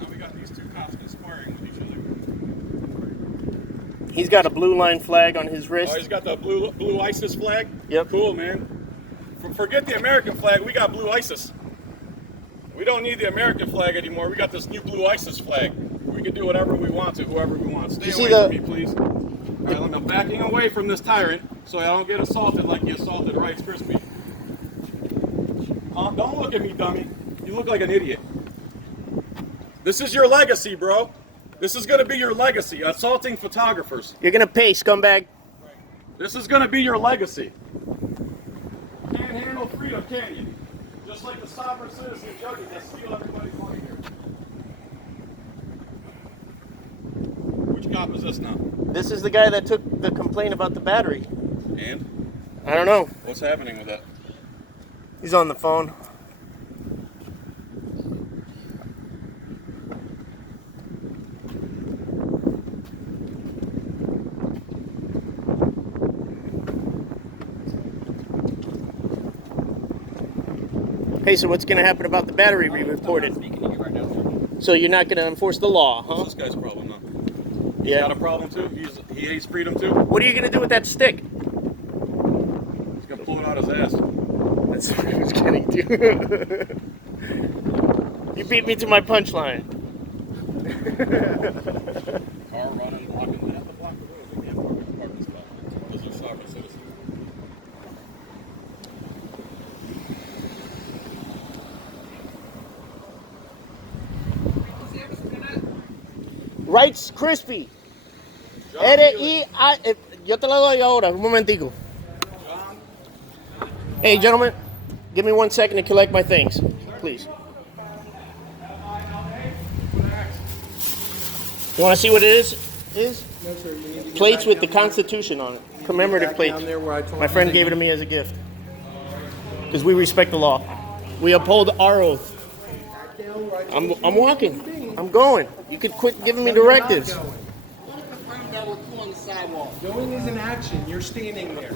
Now we got these two cops conspiring with each other. He's got a blue line flag on his wrist. Oh, he's got the blue ISIS flag? Yep. Cool, man. Forget the American flag. We got blue ISIS. We don't need the American flag anymore. We got this new blue ISIS flag. We can do whatever we want to whoever we want. Stay You see away from me, please. All right, I'm backing away from this tyrant so I don't get assaulted like you assaulted Rice Krispie. Don't look at me, dummy. You look like an idiot. This is your legacy, bro. This is going to be your legacy, assaulting photographers. You're gonna pay, scumbag. This is going to be your legacy. Can't handle freedom, can you? Just like the sovereign citizen judges that steal everybody's money here. Which cop is this now? This is the guy that took the complaint about the battery. And? I don't know. What's happening with that? He's on the phone. Hey, so what's going to happen about the battery we reported? So you're not going to enforce the law, huh? This guy's problem now. He's Yeah. got a problem too. He hates freedom too. What are you gonna do with that stick? He's gonna pull it out his ass. That's what I was getting to. You beat me to my punchline. Car running, blocking. They have to block the road. They can't park this spot. Those are sovereign citizens. Rice Crispy. Yo te lo doy ahora, un momentico. Hey, gentlemen, give me 1 second to collect my things, please. You want to see what it is? No, sir, you need to get Plates back with the down there. Constitution on it. Commemorative back plates. down there where I told My you friend that gave it you- to me as a gift. Because we respect the law. We uphold our oath. Back down where I told you I'm you walking. need to be. I'm going. You could quit giving me No, you're not directives. going. Going is an action. You're standing there.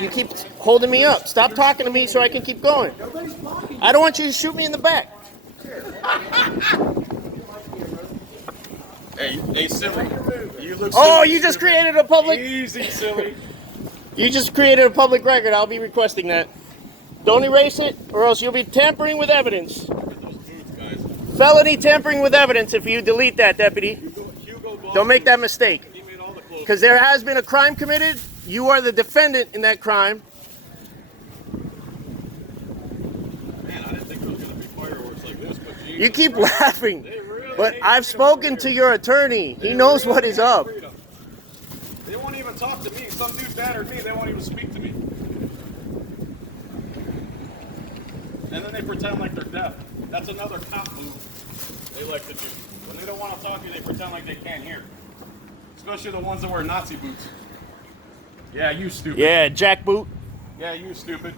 You keep holding me up. Stop talking to me so I can keep going. Nobody's blocking you. I don't want you to shoot me in the back. Hey, silly. You look. Oh, silly, you just silly. created a public. Easy, silly. You just created a public record. I'll be requesting that. Don't erase it, or else you'll be tampering with evidence. Look at those boots, guys. Felony tampering with evidence if you delete that, deputy. Hugo Boss Don't make that mistake. He made all the clothes. Because there has been a crime committed. You are the defendant in that crime. Man, I didn't think there was gonna be fireworks like this, but geez, You keep laughing. They really But hate I've freedom spoken over to here. your attorney. He They knows really what is hate up. freedom. They won't even talk to me. Some dude battered me. They won't even speak to me. And then they pretend like they're deaf. That's another cop move they like to do. When they don't want to talk to you, they pretend like they can't hear. Especially the ones that wear Nazi boots. Yeah, you stupid. Yeah, jackboot. Yeah, you stupid.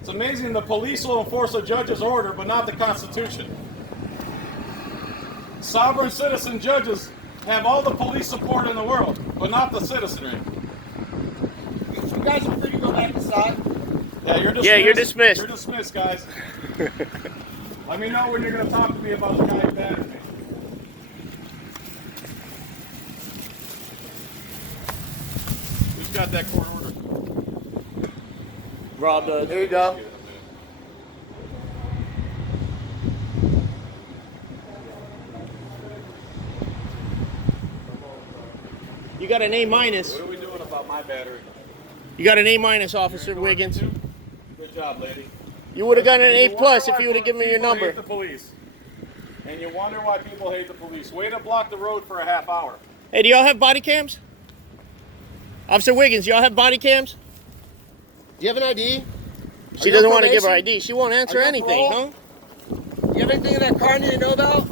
It's amazing the police will enforce a judge's order, but not the Constitution. Sovereign citizen judges have all the police support in the world, but not the citizenry. You guys are free to go back inside. Yeah, you're dismissed. Yeah, you're dismissed. You're dismissed, guys. Let me know when you're going to talk to me about the guy who battered me. Who's got that court order? Rob does. There you go. You got an A minus. What are we doing about my battery? You got an A minus, Officer Wiggins. Good job, lady. You would have gotten an And A you plus wonder if you would why have given me your people number. hate the police. And you wonder why people hate the police. Way to block the road for a half hour. Hey, do y'all have body cams? Officer Wiggins, y'all have body cams? Do you have an ID? She you doesn't on want to give her probation? ID. She won't answer Are you on anything, huh? parole? Do you have anything in that car I need to know about?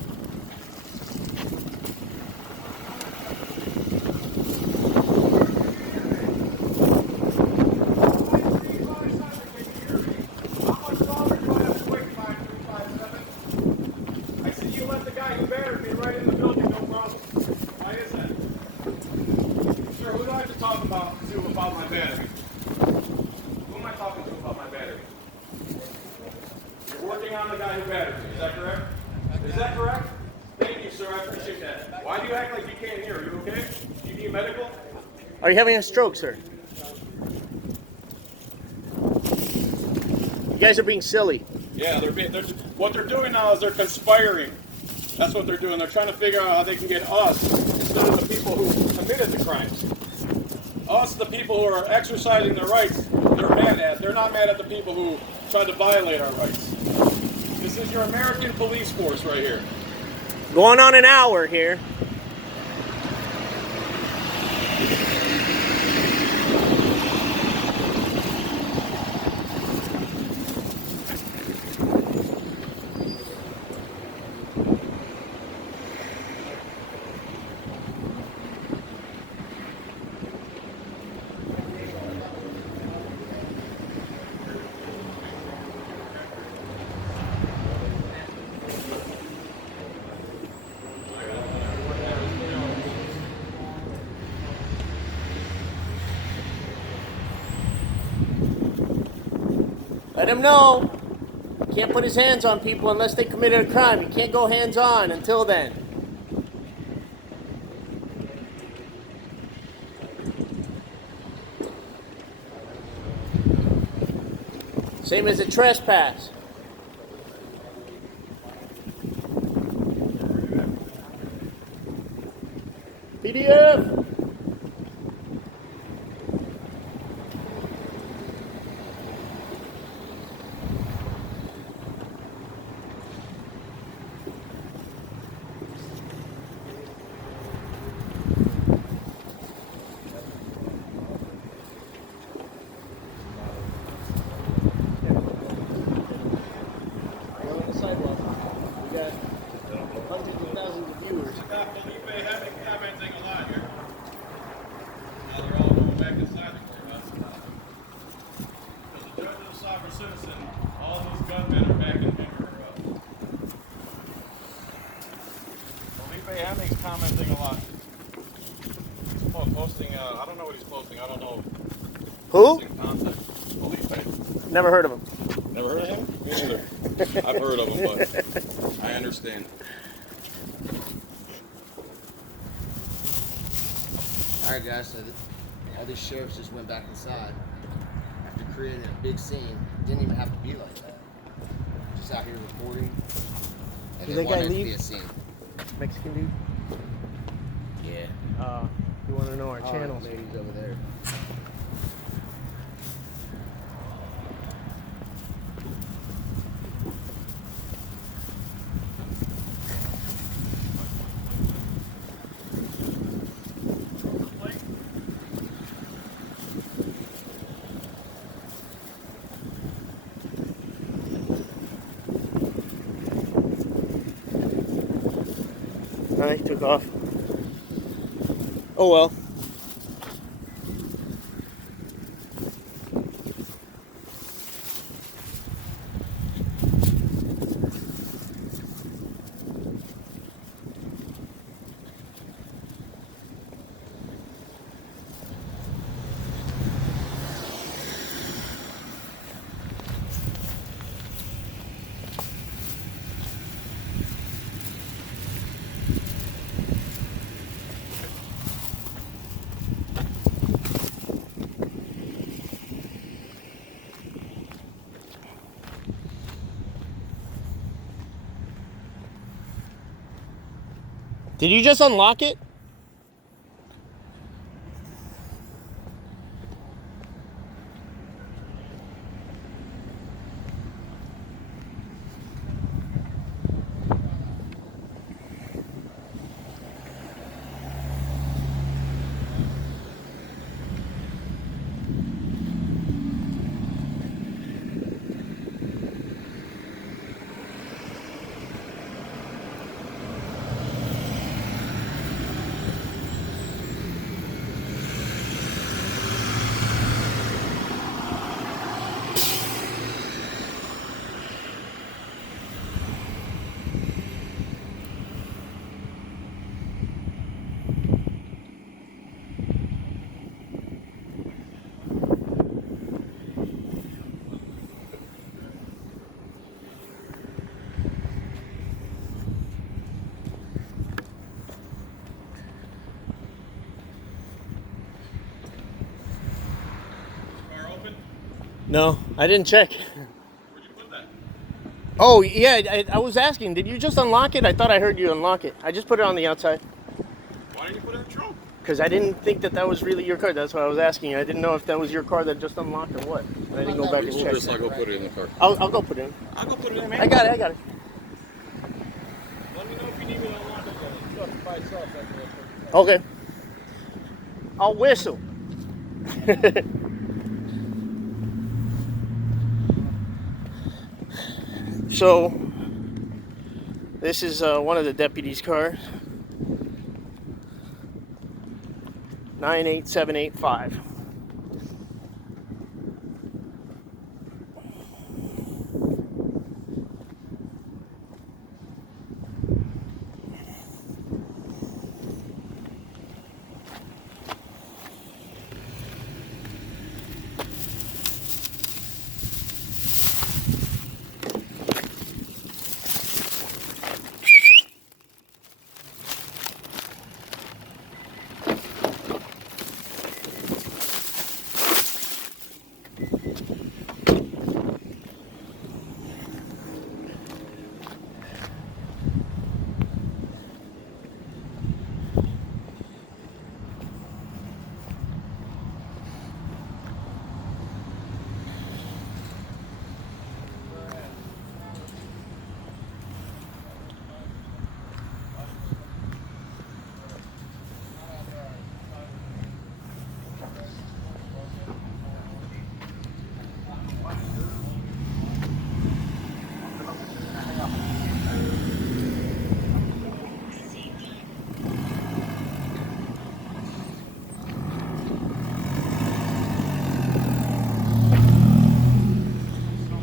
I said you let the guy who battered me right in the building, no problem. Why is that? Sir, who do I have to talk about my battery? Who am I talking to about my battery? You're working on the guy who battered me, is that correct? Is that correct? Thank you, sir, I appreciate that. Why do you act like you can't hear? Are you okay? Do you need medical? Are you having a stroke, sir? You guys are being silly. Yeah, what they're doing now is they're conspiring. That's what they're doing. They're trying to figure out how they can get us instead of the people who committed the crimes. Us, the people who are exercising their rights, they're mad at. They're not mad at the people who tried to violate our rights. This is your American police force right here. Going on an hour here. Let him know. can't put his hands on people unless they committed a crime. He can't go hands-on until then. Same as a trespass. PDF! Commenting a lot. Oh, posting, I don't know what he's posting. I don't know. Who? Felipe. Never heard of him. Never heard of him? Me neither. I've heard of him, but I understand. Alright guys, so all these sheriffs just went back inside after creating a big scene. Didn't even have to be like that. Just out here recording. And Did they that guy wanted it to leave? be a scene. Mexican dude? Yeah. You want to know our channels? Ladies over there. No, he took off. Oh well. Did you just unlock it? No, I didn't check. Where'd you put that? Oh, yeah, I was asking, did you just unlock it? I thought I heard you unlock it. I just put it on the outside. Why didn't you put it in the trunk? Because I didn't think that was really your car. That's why I was asking. I didn't know if that was your car that just unlocked or what. I didn't go back and check. I'll go put it in the car. I'll go put it in. I'll go put it in, man. I got it. Let me know if you need me to unlock it. Truck by itself. Okay. I'll whistle. So, this is one of the deputies' cars. 98785.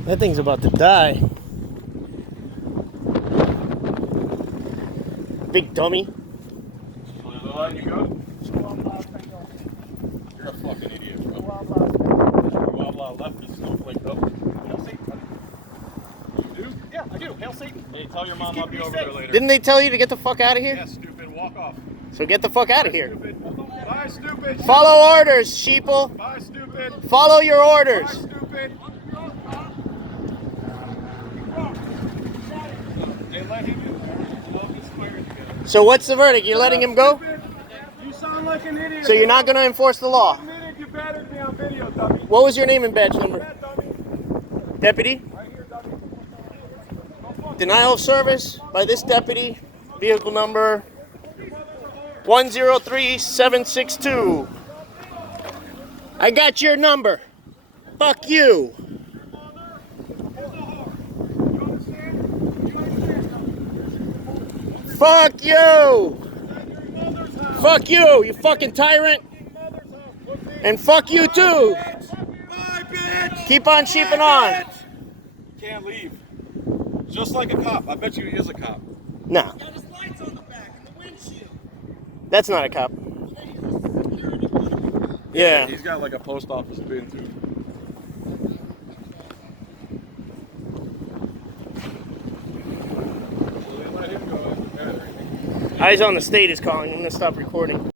That thing's about to die. Big dummy. They're letting you go? You're a fucking idiot, bro. Wild left is Snowflake, though. Hail Satan. You do? Yeah, I do. Hail Satan. Hey, tell your mom I'll be over there later. Didn't they tell you to get the fuck out of here? Yeah, stupid. Walk off. So get the fuck out of here. Bye, stupid. Follow orders, sheeple. Bye, stupid. Follow your orders. Stupid. Hey, let him in. So what's the verdict? You're letting him go? You sound like an idiot. So you're not going to enforce the law? Admitted you battered me on video, dummy. What was your name and badge number? Deputy? Right here, dummy. Denial of service by this deputy. Vehicle number 103762. I got your number. Fuck you. Fuck you. Fuck you, you fucking tyrant. And fuck you too. Keep on sheeping on. Can't leave. Just like a cop. I bet you he is a cop. No. That's not a cop. Yeah. He's got like a post office bin too. Eyes on the State is calling. I'm going to stop recording.